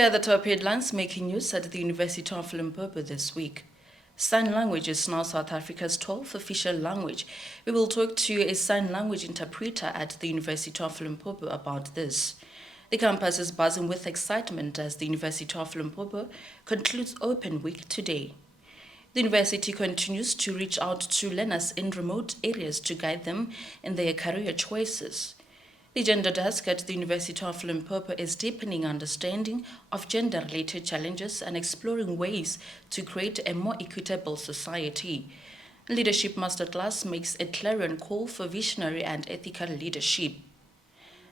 Here are the top headlines making news at the University of Limpopo this week. Sign language is now South Africa's 12th official language. We will talk to a sign language interpreter at the University of Limpopo about this. The campus is buzzing with excitement as the University of Limpopo concludes Open Week today. The university continues to reach out to learners in remote areas to guide them in their career choices. The gender desk at the University of Limpopo is deepening understanding of gender-related challenges and exploring ways to create a more equitable society. Leadership Masterclass makes a clarion call for visionary and ethical leadership.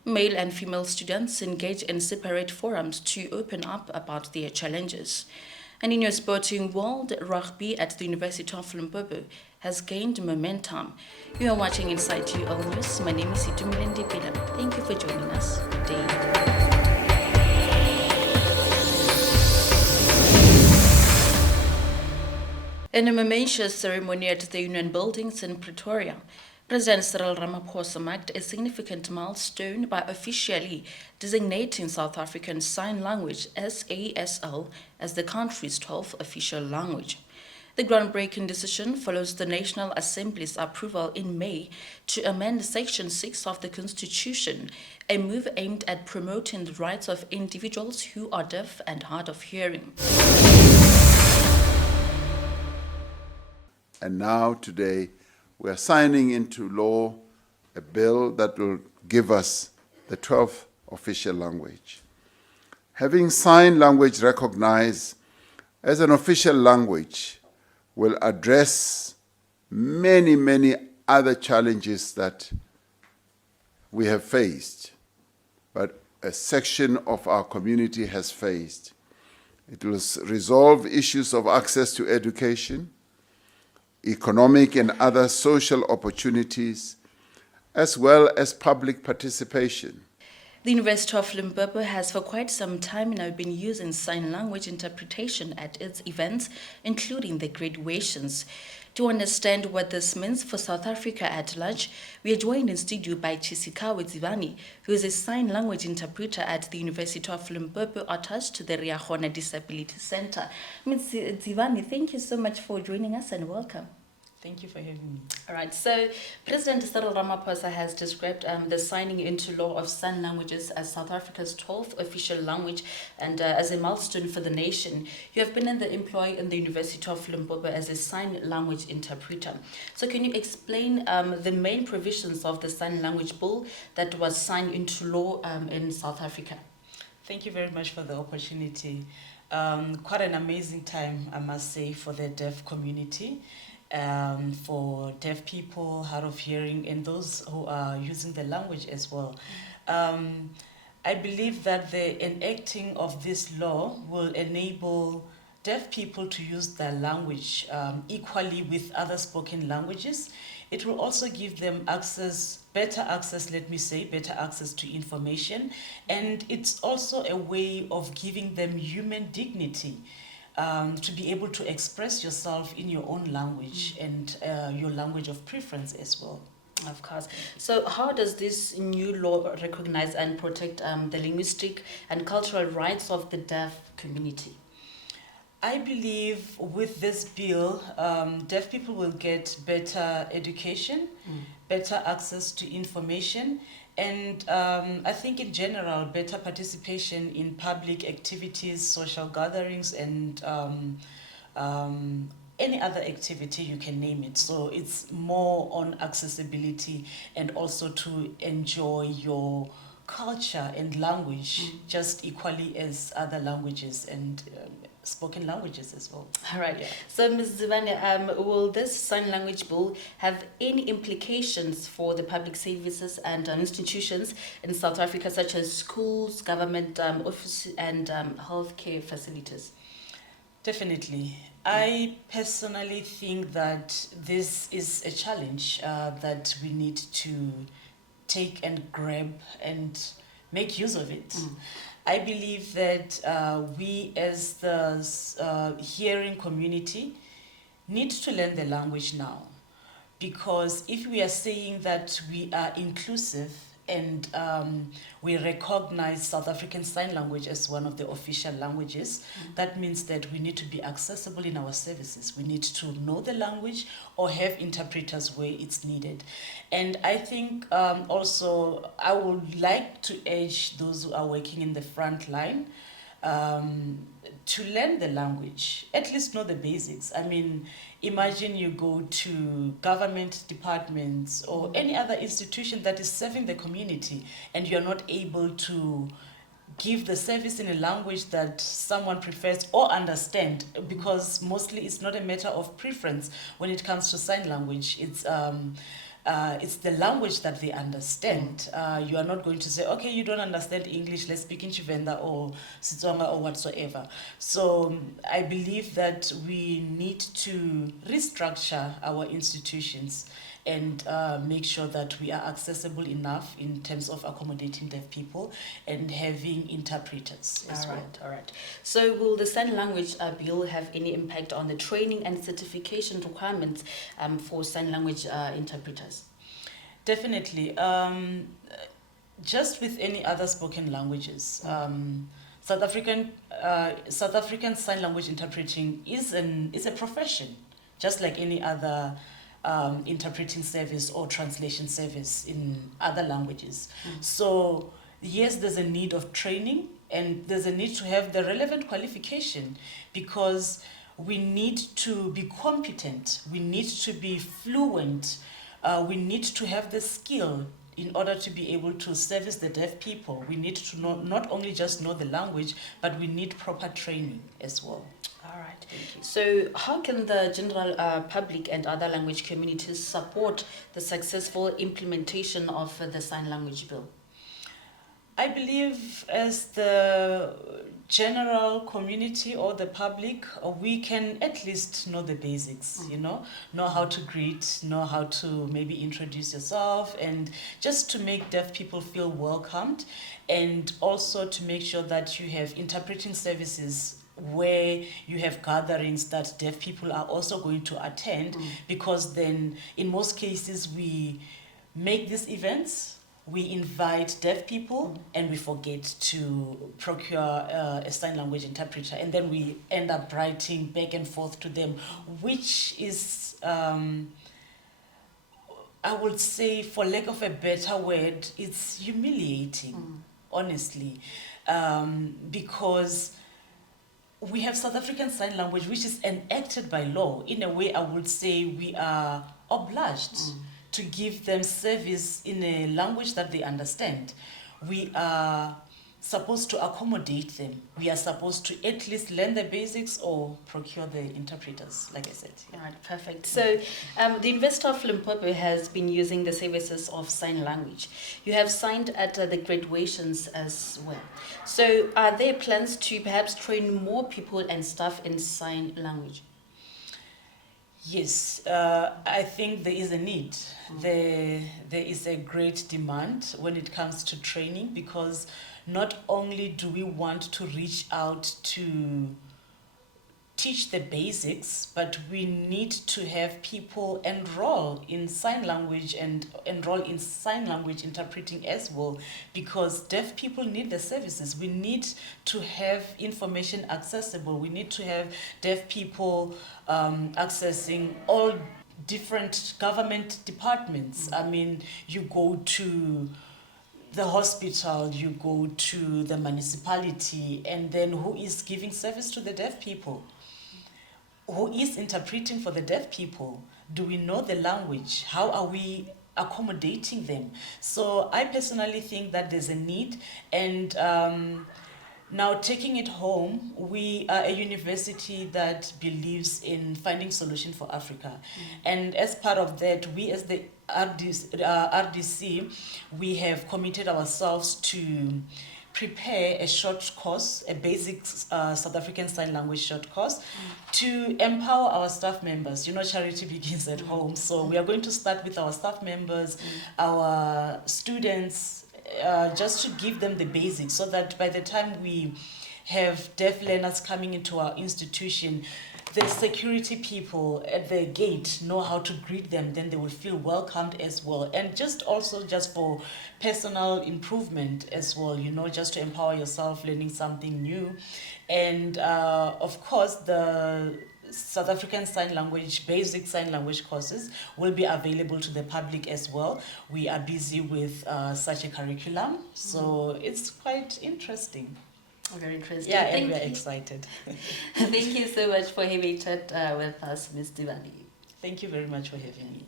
Male and female students engage in separate forums to open up about their challenges. And in your sporting world, rugby at the University of Limpopo has gained momentum. You are watching Inside UL News. My name is Itumilende Pila. Thank you for joining us today. In a momentous ceremony at the Union Buildings in Pretoria, President Cyril Ramaphosa marked a significant milestone by officially designating South African Sign Language SASL as the country's 12th official language. The groundbreaking decision follows the National Assembly's approval in May to amend Section 6 of the Constitution, a move aimed at promoting the rights of individuals who are deaf and hard of hearing. And now, today, we are signing into law a bill that will give us the 12th official language. Having sign language recognized as an official language will address many other challenges that we have faced, but a section of our community has faced. It will resolve issues of access to education, economic and other social opportunities, as well as public participation. The University of Limpopo has for quite some time now been using sign language interpretation at its events, including the graduations. To understand what this means for South Africa at large, we are joined in studio by Chisikawe Dzivani, who is a sign language interpreter at the University of Limpopo attached to the Riahona Disability Center. Ms. Dzivani, thank you so much for joining us and welcome. Thank you for having me. All right, so President Cyril Ramaphosa has described the signing into law of sign languages as South Africa's 12th official language and as a milestone for the nation. You have been in the employ in the University of Limpopo as a sign language interpreter. So can you explain the main provisions of the sign language bill that was signed into law in South Africa? Thank you very much for the opportunity. Quite an amazing time, I must say, for the deaf community. For deaf people, hard of hearing, and those who are using the language as well. I believe that the enacting of this law will enable deaf people to use their language equally with other spoken languages. It will also give them better access to information, and it's also a way of giving them human dignity. To be able to express yourself in your own language and your language of preference as well. Of course. So how does this new law recognize and protect the linguistic and cultural rights of the deaf community? I believe with this bill, deaf people will get better education, better access to information, and I think in general, better participation in public activities, social gatherings, and any other activity, you can name it. So it's more on accessibility and also to enjoy your culture and language just equally as other languages and spoken languages as well. All right. Yeah. So, Ms. Dzivani, will this sign language bill have any implications for the public services and institutions in South Africa, such as schools, government offices, and healthcare facilities? Definitely. I personally think that this is a challenge that we need to take and grab and make use of it. I believe that we as the hearing community need to learn the language now, because if we are saying that we are inclusive and we recognize South African Sign Language as one of the official languages. That means that we need to be accessible in our services. We need to know the language or have interpreters where it's needed. And I think also I would like to urge those who are working in the front line to learn the language, at least know the basics. I mean, imagine you go to government departments or any other institution that is serving the community and you're not able to give the service in a language that someone prefers or understand, because mostly it's not a matter of preference when it comes to sign language. It's the language that they understand. You are not going to say, okay, you don't understand English, let's speak in Chivenda or Sitsonga or whatsoever. So I believe that we need to restructure our institutions and make sure that we are accessible enough in terms of accommodating deaf people and having interpreters as well. All right. So will the sign language bill have any impact on the training and certification requirements for sign language interpreters? Definitely. Just with any other spoken languages, South African sign language interpreting is a profession, just like any other interpreting service or translation service in other languages. So yes, there's a need of training and there's a need to have the relevant qualification, because we need to be competent, we need to be fluent, we need to have the skill in order to be able to service the deaf people. We need to not only just know the language, but we need proper training as well. All right. So how can the general public and other language communities support the successful implementation of the sign language bill? I believe as the general community or the public, we can at least know the basics, know how to greet, know how to maybe introduce yourself, and just to make deaf people feel welcomed, and also to make sure that you have interpreting services where you have gatherings that deaf people are also going to attend, because then in most cases we make these events, we invite deaf people and we forget to procure a sign language interpreter, and then we end up writing back and forth to them, which is I would say, for lack of a better word, it's humiliating, honestly, because we have South African Sign Language, which is enacted by law. In a way, I would say we are obliged to give them service in a language that they understand. We are supposed to accommodate them. We are supposed to at least learn the basics or procure the interpreters, like I said. All right, perfect. So the University of Limpopo has been using the services of sign language. You have signed at the graduations as well. So are there plans to perhaps train more people and staff in sign language? Yes, I think there is a need. There is a great demand when it comes to training, because not only do we want to reach out to teach the basics, but we need to have people enroll in sign language and enroll in sign language interpreting as well, because deaf people need the services. We need to have information accessible. We need to have deaf people accessing all different government departments. I mean, you go to the hospital, you go to the municipality, and then who is giving service to the deaf people? Who is interpreting for the deaf people? Do we know the language? How are we accommodating them? So I personally think that there's a need, and now taking it home, we are a university that believes in finding solution for Africa. And as part of that, we as the RDC, we have committed ourselves to prepare a short course, a basic South African Sign Language short course, to empower our staff members. You know, charity begins at home. So we are going to start with our staff members, our students, just to give them the basics, so that by the time we have deaf learners coming into our institution, the security people at the gate know how to greet them, then they will feel welcomed as well. And just for personal improvement as well, just to empower yourself, learning something new. And of course, the South African Sign Language, basic sign language courses will be available to the public as well. We are busy with such a curriculum, so it's quite interesting. Very interesting. Yeah, and we're excited. Thank you so much for having chat with us, Ms. Divani. Thank you very much for having me.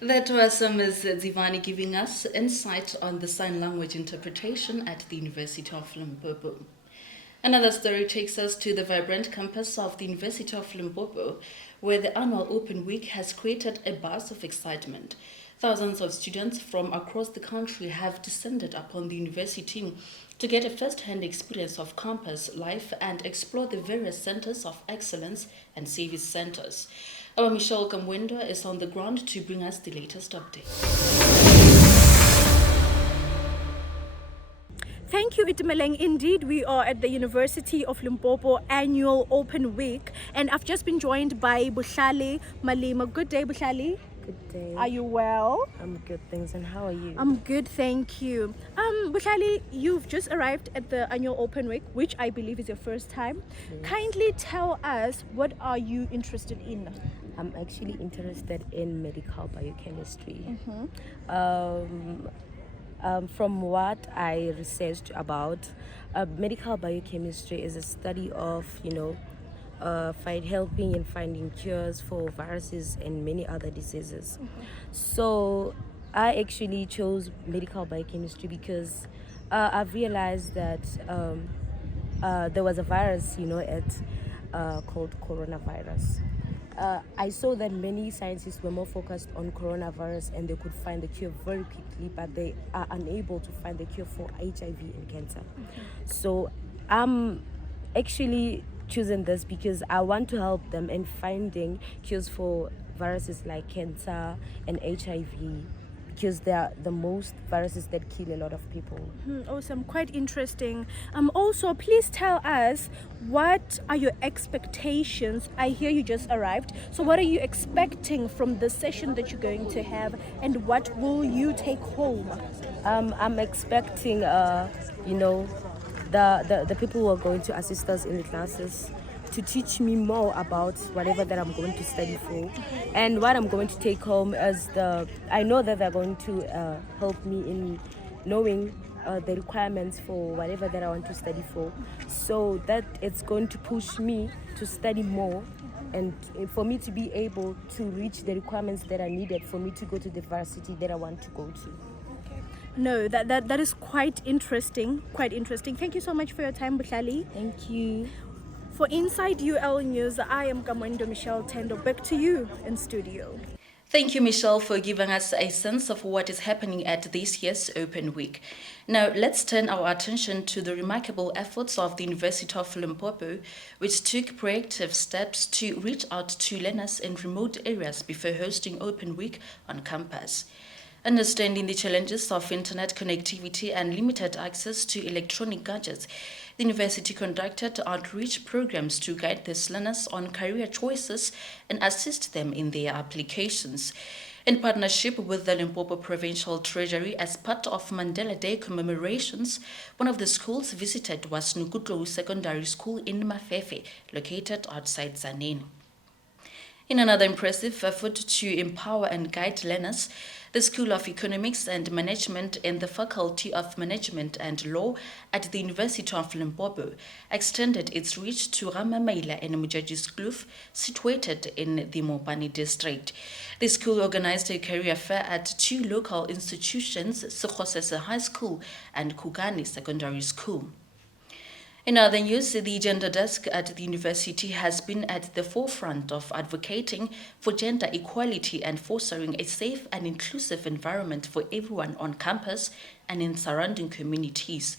That was Ms. Divani giving us insight on the sign language interpretation at the University of Limpopo. Another story takes us to the vibrant campus of the University of Limpopo, where the annual Open Week has created a buzz of excitement. Thousands of students from across the country have descended upon the university to get a first-hand experience of campus life and explore the various centers of excellence and service centers. Our Michelle Kamwendo is on the ground to bring us the latest update. Thank you, Itumeleng. Indeed, we are at the University of Limpopo Annual Open Week, and I've just been joined by Buhlali Malema. Good day, Buhlali. Good day. Are you well? I'm good, thanks. And how are you? I'm good, thank you. Buhlali, you've just arrived at the Annual Open Week, which I believe is your first time. Yes. Kindly tell us, what are you interested in? I'm actually interested in medical biochemistry. From what I researched about, medical biochemistry is a study of, helping in finding cures for viruses and many other diseases. So I actually chose medical biochemistry because I've realized that there was a virus, called coronavirus. I saw that many scientists were more focused on coronavirus and they could find the cure very quickly, but they are unable to find the cure for HIV and cancer. So I'm actually choosing this because I want to help them in finding cures for viruses like cancer and HIV, because they are the most viruses that kill a lot of people. Awesome, quite interesting. Also, please tell us, what are your expectations? I hear you just arrived. So what are you expecting from the session that you're going to have, and what will you take home? I'm expecting, the people who are going to assist us in the classes to teach me more about whatever that I'm going to study for. And what I'm going to take home is I know that they're going to help me in knowing the requirements for whatever that I want to study for. So that it's going to push me to study more and for me to be able to reach the requirements that are needed for me to go to the varsity that I want to go to. No, that is quite interesting. Thank you so much for your time, Buhlali. Thank you. For Inside UL News, I am Kamwendo Michelle Tendo. Back to you in studio. Thank you, Michelle, for giving us a sense of what is happening at this year's Open Week. Now, let's turn our attention to the remarkable efforts of the University of Limpopo, which took proactive steps to reach out to learners in remote areas before hosting Open Week on campus. Understanding the challenges of internet connectivity and limited access to electronic gadgets, the university conducted outreach programs to guide these learners on career choices and assist them in their applications. In partnership with the Limpopo Provincial Treasury as part of Mandela Day commemorations, one of the schools visited was Nukutlowu Secondary School in Mafefe, located outside Tzaneen. In another impressive effort to empower and guide learners, the School of Economics and Management and the Faculty of Management and Law at the University of Limpopo extended its reach to Ramamaila and Mujajiskloof, situated in the Mopani district. The school organized a career fair at two local institutions, Sekgosese High School and Kugani Secondary School. In other news, the gender desk at the university has been at the forefront of advocating for gender equality and fostering a safe and inclusive environment for everyone on campus and in surrounding communities.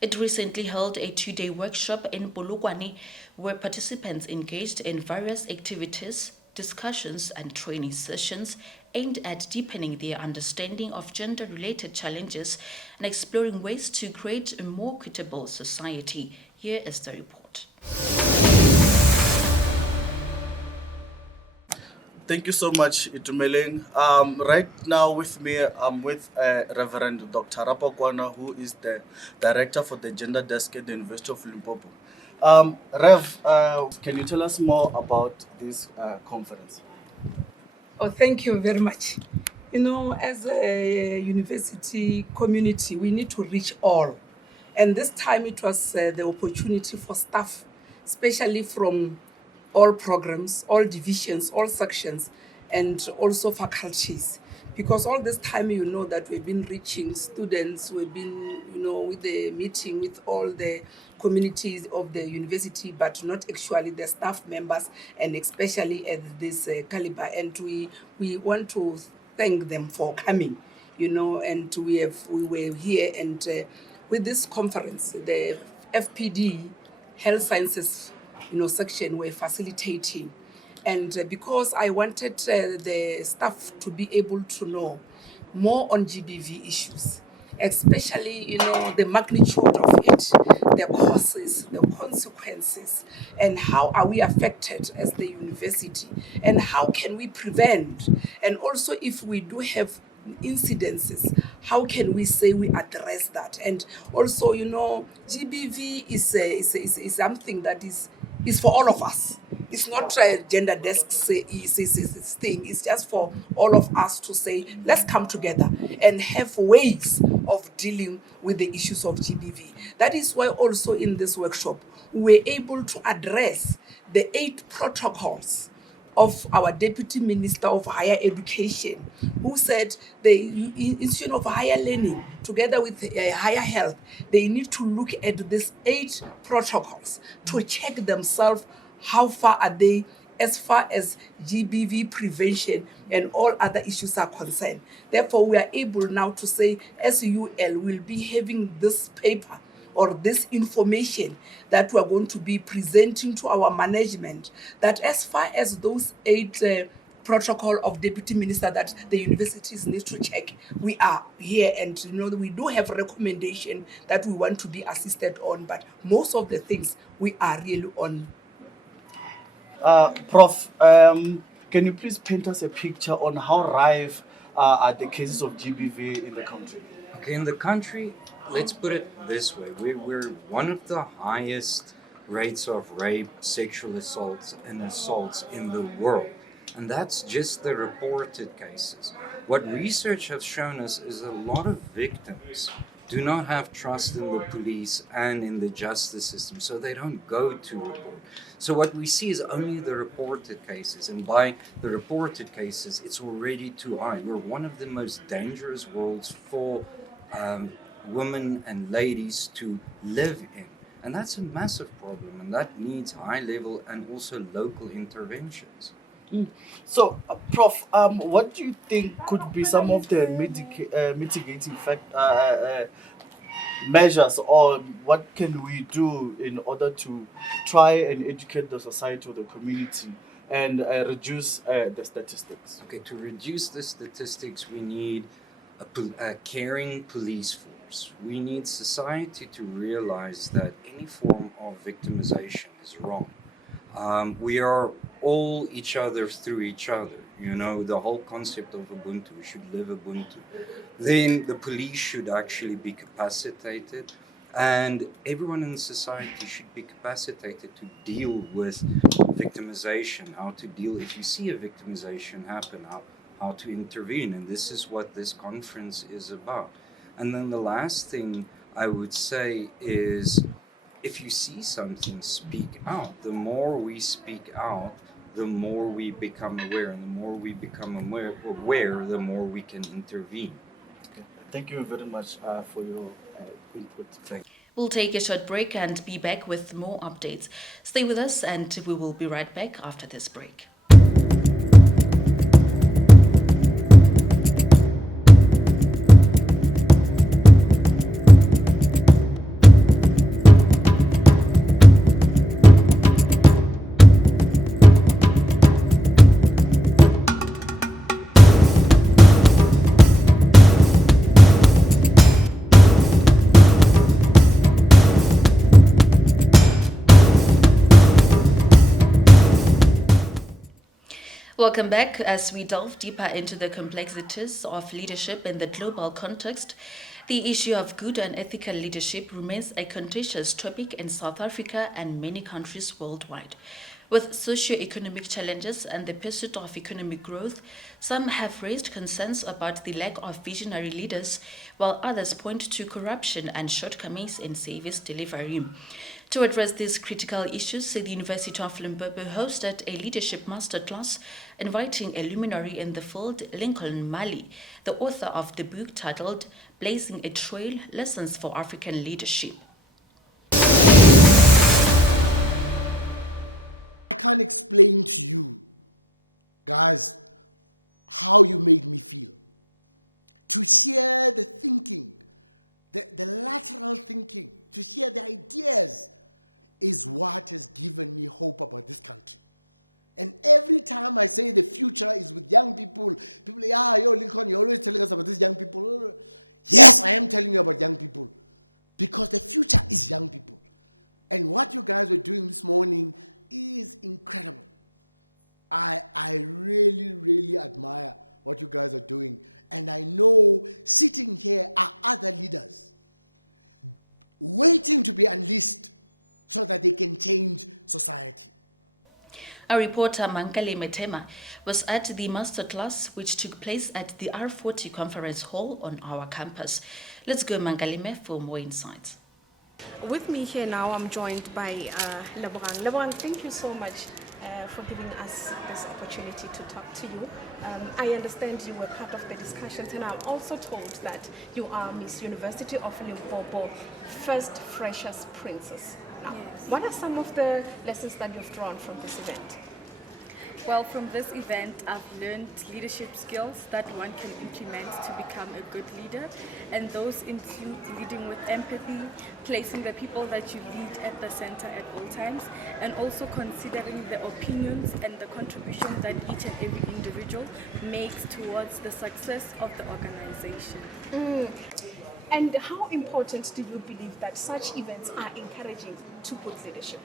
It recently held a 2-day workshop in Polokwane where participants engaged in various activities, discussions and training sessions aimed at deepening their understanding of gender-related challenges and exploring ways to create a more equitable society. Here is the report. Thank you so much, Itumeleng. Right now with me, I'm with Reverend Dr. Rapakwana, who is the Director for the Gender Desk at the University of Limpopo. Rev, can you tell us more about this conference? Oh, thank you very much. You know, as a university community, we need to reach all. And this time it was the opportunity for staff, especially from all programs, all divisions, all sections, and also faculties. Because all this time, you know, that we've been reaching students, we've been, you know, with the meeting with all the communities of the university, but not actually the staff members, and especially at this caliber. And we want to thank them for coming, you know, and we were here, and with this conference, the FPD, Health Sciences, you know, section were facilitating. And because I wanted the staff to be able to know more on GBV issues, especially, you know, the magnitude of it, the causes, the consequences, and how are we affected as the university, and how can we prevent, and also if we do have incidences, how can we say we address that? And also, you know, GBV is something that is for all of us. It's not a gender desk thing. It's just for all of us to say, let's come together and have ways of dealing with the issues of GBV. That is why also in this workshop, we were able to address the 8 protocols of our Deputy Minister of Higher Education, who said the Institute of Higher Learning, together with Higher Health, they need to look at these 8 protocols to check themselves how far are they as far as GBV prevention and all other issues are concerned. Therefore, we are able now to say SUL will be having this paper or this information that we are going to be presenting to our management, that as far as those 8 protocol of deputy minister that the universities need to check, we are here, and you know we do have recommendation that we want to be assisted on, but most of the things we are really on. Prof, can you please paint us a picture on how rife are the cases of GBV in the country? Okay, in the country, let's put it this way. We're one of the highest rates of rape, sexual assaults, and assaults in the world. And that's just the reported cases. What research has shown us is a lot of victims do not have trust in the police and in the justice system, so they don't go to report. So what we see is only the reported cases, and by the reported cases, it's already too high. We're one of the most dangerous worlds for women and ladies to live in. And that's a massive problem, and that needs high level and also local interventions. So, Prof, what do you think could be some of the mitigating measures, or what can we do in order to try and educate the society or the community and reduce the statistics? Okay, to reduce the statistics, we need a caring police force. We need society to realize that any form of victimization is wrong. We are all each other through each other. You know, the whole concept of Ubuntu, we should live Ubuntu. Then the police should actually be capacitated, and everyone in society should be capacitated to deal with victimization, how to deal if you see a victimization happen, how to intervene. And this is what this conference is about. And then the last thing I would say is, if you see something, speak out. The more we speak out, the more we become aware, and the more we become aware, the more we can intervene. Okay. Thank you very much for your input. Thank you. We'll take a short break and be back with more updates. Stay with us, and we will be right back after this break. Welcome back as we delve deeper into the complexities of leadership in the global context. The issue of good and ethical leadership remains a contentious topic in South Africa and many countries worldwide. With socio-economic challenges and the pursuit of economic growth, some have raised concerns about the lack of visionary leaders, while others point to corruption and shortcomings in service delivery. To address these critical issues, the University of Limpopo hosted a leadership masterclass inviting a luminary in the field, Lincoln Mali, the author of the book titled Blazing a Trail: Lessons for African Leadership. Our reporter Mankale Metema was at the masterclass, which took place at the R40 Conference Hall on our campus. Let's go, Mankaleme, for more insights. With me here now, I'm joined by Lebogang. Lebogang, thank you so much for giving us this opportunity to talk to you. I understand you were part of the discussions, and I'm also told that you are Miss University of Limpopo First Freshers Princess. Now, Yes. what are some of the lessons that you've drawn from this event? Well, from this event, I've learned leadership skills that one can implement to become a good leader. And those include leading with empathy, placing the people that you lead at the center at all times, and also considering the opinions and the contribution that each and every individual makes towards the success of the organization. And how important do you believe that such events are encouraging to good leadership?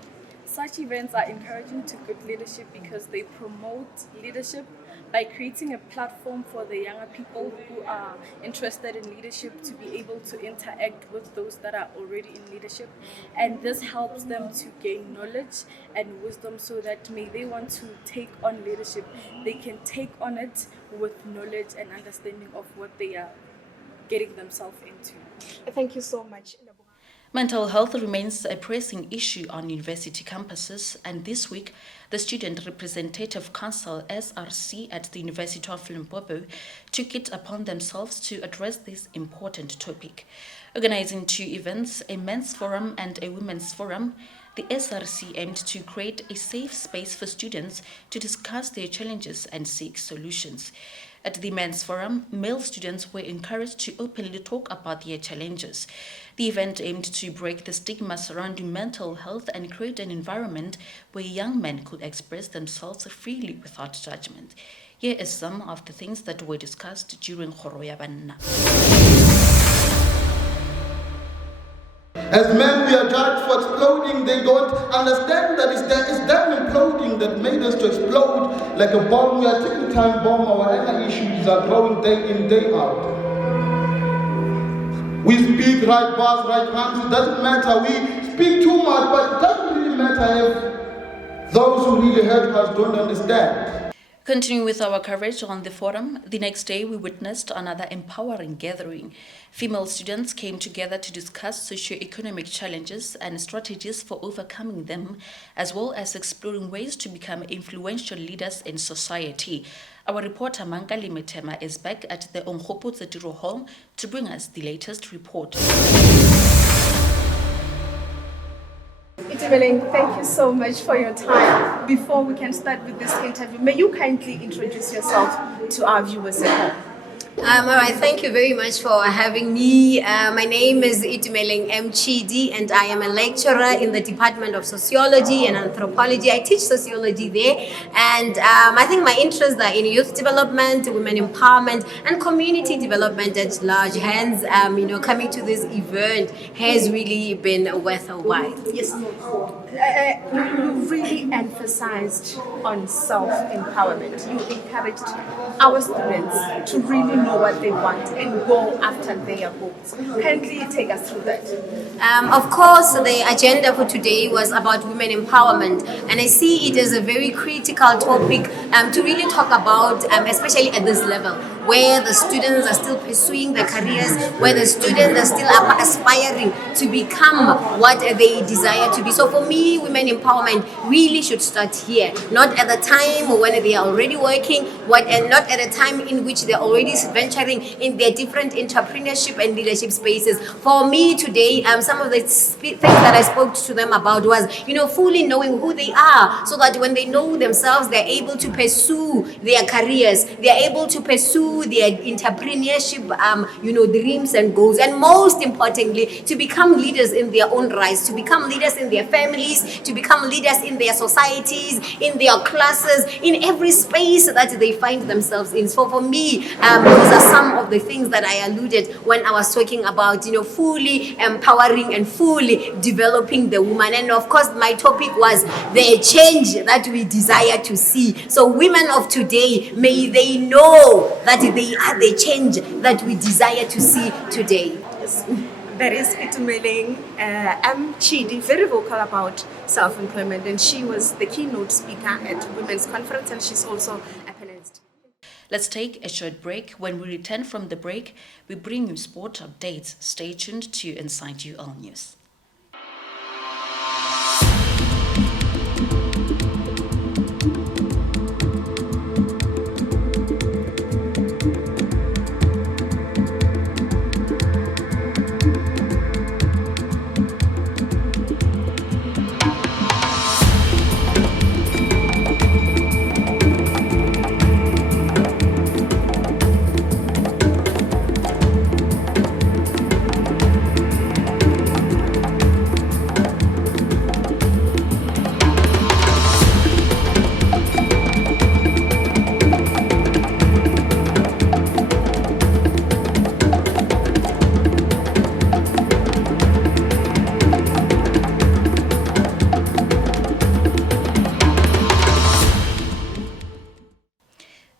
Such events are encouraging to good leadership because they promote leadership by creating a platform for the younger people who are interested in leadership to be able to interact with those that are already in leadership. And this helps them to gain knowledge and wisdom so that may they want to take on leadership, they can take on it with knowledge and understanding of what they are getting themselves into. Thank you so much, Lebogang. Mental health remains a pressing issue on university campuses, and this week, the Student Representative Council (SRC) at the University of Limpopo took it upon themselves to address this important topic. Organizing two events, a men's forum and a women's forum, the SRC aimed to create a safe space for students to discuss their challenges and seek solutions. At the men's forum, male students were encouraged to openly talk about their challenges. The event aimed to break the stigma surrounding mental health and create an environment where young men could express themselves freely without judgment. Here is some of the things that were discussed during Khoro ya Banna. As men, we are judged for exploding. They don't understand that it's them imploding that made us to explode like a bomb. We are ticking time bomb. Our anger issues are growing day in, day out. We speak right bars, right hands. It doesn't matter. We speak too much, but it doesn't really matter if those who really hurt us don't understand. Continuing with our coverage on the forum, the next day we witnessed another empowering gathering. Female students came together to discuss socio-economic challenges and strategies for overcoming them, as well as exploring ways to become influential leaders in society. Our reporter Mankale Metema is back at the Onkgopotse Tiro Hall to bring us the latest report. Thank you so much for your time. Before we can start with this interview, may you kindly introduce yourself to our viewers at home? All right, thank you very much for having me. My name is Itumeleng M. Chidi, and I am a lecturer in the Department of Sociology and Anthropology. I teach sociology there, and I think my interests are in youth development, women empowerment, and community development at large. Hence, coming to this event has really been worth a while. Yes. You really emphasized on self-empowerment. You encouraged our students to really know what they want and go after their goals. Kindly take us through that. Of course, the agenda for today was about women empowerment, and I see it as a very critical topic to really talk about, especially at this level, where the students are still pursuing their careers, where the students are still aspiring to become what they desire to be. So for me, women empowerment really should start here, not at the time when they are already working, and not at a time in which they're already venturing in their different entrepreneurship and leadership spaces. For me today, some of the things that I spoke to them about was, fully knowing who they are, so that when they know themselves, they're able to pursue their careers, they're able to pursue their entrepreneurship, dreams and goals, and most importantly, to become leaders in their own rights, to become leaders in their families, to become leaders in their societies, in their classes, in every space that they find themselves in. So for me, those are some of the things that I alluded when I was talking about, fully empowering and fully developing the woman. And of course, my topic was the change that we desire to see. So women of today, may they know that they are the change that we desire to see today. Yes. That is Itumeleng M. Chidi, very vocal about self-employment, and she was the keynote speaker at Women's Conference, and she's also a panelist. Let's take a short break. When we return from the break, we bring you sport updates. Stay tuned to Inside UL News.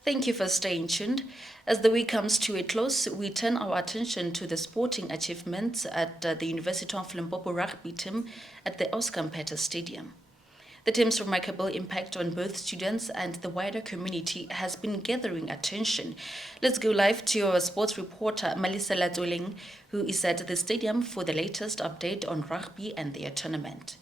Thank you for staying tuned. As the week comes to a close, we turn our attention to the sporting achievements at the University of Limpopo rugby team at the Oscar Mpeta Stadium. The team's remarkable impact on both students and the wider community has been gathering attention. Let's go live to our sports reporter, Malisa Latoleng, who is at the stadium for the latest update on rugby and their tournament.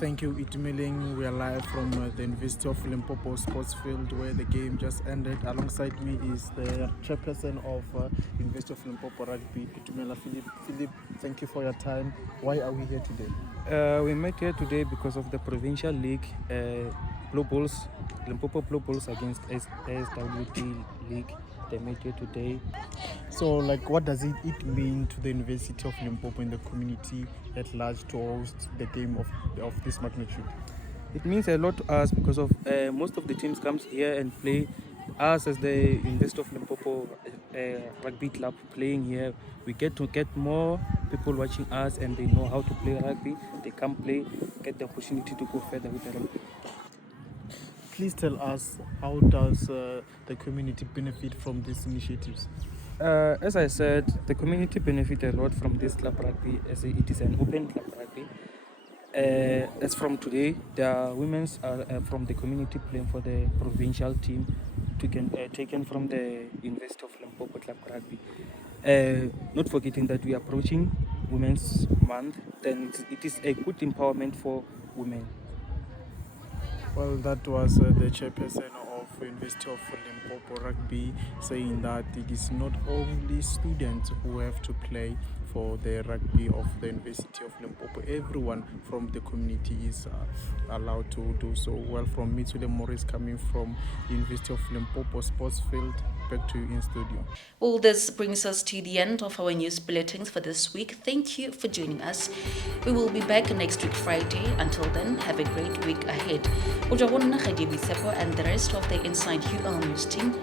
Thank you, Itumeleng. We are live from the University of Limpopo sports field where the game just ended. Alongside me is the chairperson of University of Limpopo Rugby, Itumela Philip. Thank you for your time. Why are we here today? We met here today because of the provincial league, Blue Bulls, Limpopo Blue Bulls against SWT League. They met here today. So, what does it mean to the University of Limpopo and the community at large to host the game of this magnitude? It means a lot to us because of most of the teams comes here and play. Us as the University of Limpopo rugby club playing here, we get to get more people watching us, and they know how to play rugby. They come play, get the opportunity to go further with the rugby. Please tell us, how does the community benefit from these initiatives? As I said, the community benefit a lot from this club rugby, as it is an open club rugby. As from today, there are women from the community playing for the provincial team, taken from the University of Limpopo club rugby. Not forgetting that we are approaching Women's Month, then it is a good empowerment for women. Well, that was the chairperson of University of Limpopo Rugby, saying that it is not only students who have to play for the rugby of the University of Limpopo. Everyone from the community is allowed to do so. Well, from me to the Morris, coming from University of Limpopo Sports Field, back to you in studio. Well, this brings us to the end of our news bulletins for this week. Thank you for joining us. We will be back next week Friday. Until then, have a great week ahead. And the rest of the Inside UL News team,